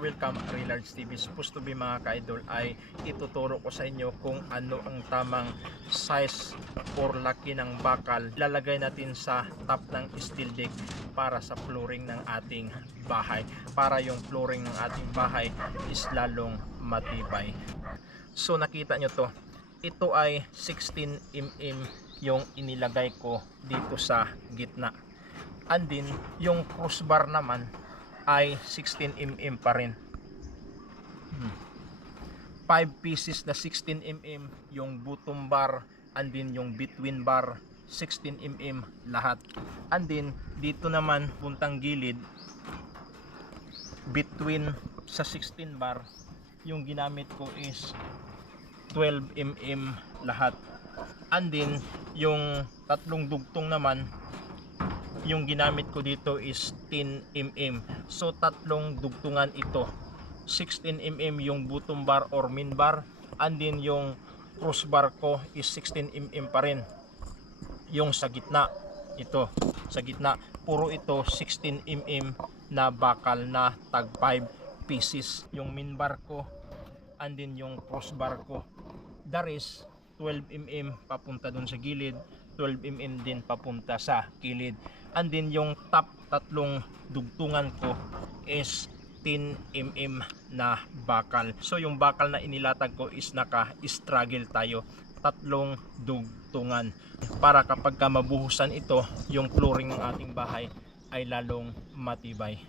welcome Relards TV. Supposed to be mga ka-idol ay ituturo ko sa inyo kung ano ang tamang size or laki ng bakal. Lalagay natin sa top ng steel deck para sa flooring ng ating bahay. Para yung flooring ng ating bahay is lalong matibay. So nakita nyo to. Ito ay 16 mm yung inilagay ko dito sa gitna. And then yung crossbar naman ay 16 mm pa rin. 5 pieces na 16 mm yung bottom bar and then yung between bar 16 mm lahat. And then dito naman puntang gilid between sa 16 bar yung ginamit ko is 12 mm lahat. And then yung tatlong dugtong naman yung ginamit ko dito is 10 mm. So tatlong dugtungan ito. 16 mm yung bottom bar or min bar and then yung crossbar ko is 16 mm pa rin. Yung sa gitna ito sa gitna puro ito 16 mm na bakal na tag 5 pieces yung min bar ko and then yung crossbar ko the rest 12 mm papunta dun sa gilid 12 mm din papunta sa kilid and then yung top tatlong dugtungan ko is 10 mm na bakal. So yung bakal na inilatag ko is naka struggle tayo. Tatlong dugtungan. Para kapag ka mabuhusan ito yung flooring ng ating bahay ay lalong matibay